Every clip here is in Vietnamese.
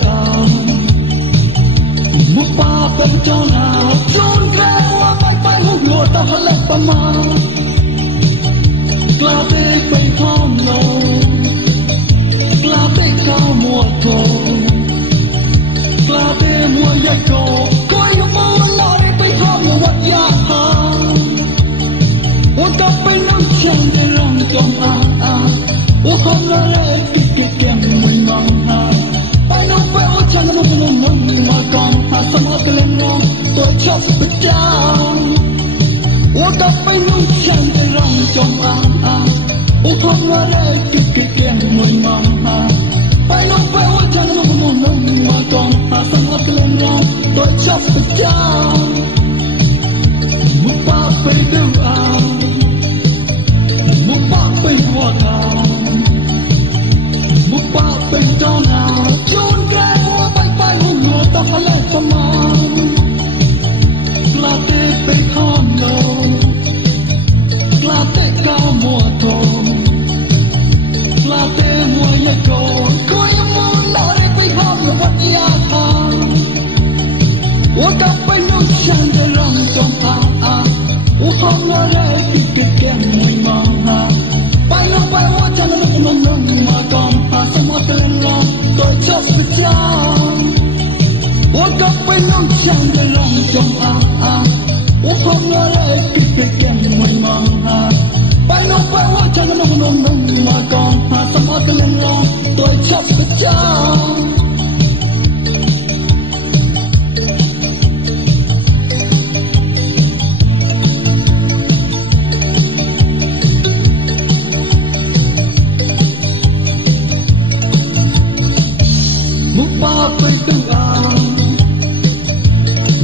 what một ba bên cho nào chôn reo bay hút lụa ta lệ pa ma la tê bay thom nô la tê cao mùa thô la tê mùa giặc cổ coi mưa la tê bay thom nô what ya ha我到被能想的让中我không lo lệ kịch kèm mình mong phải lúc phải我chẳng có một nông mà còn sao mà tôi lên ngon tôi chấp được trao我到被能想的让中我không lo lệ kịch kèm mình mong phải lúc phải我chẳng có một nông mà còn sao mà tôi lên ngon tôi chấp được trao một ba bay đường một ba bay hoa một ba bay cho nào chôn reo bay hút lụa ta lệ pa ma la tê bay thom nô la tê cao mùa thô la tê mùa giặc cổ coi mưa la tê bay thom nô what ya ha 我到被能想的让中我không lo lệ kịch kèm mình mong bay lúc bay我chẳng có một nông mà còn sao mà tôi lên lo tôi chấp được trao 我到被能想的让中我không lo lệ kịch kèm mình mong bay lúc bay我chẳng có một nông mà còn sao mà tôi lên lo tôi chấp được trao một ba bay từng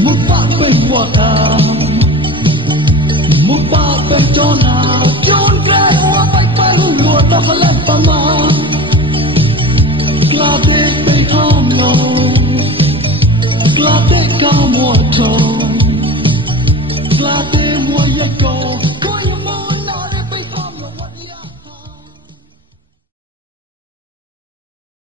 một ba bay hoa một ba bay cho nào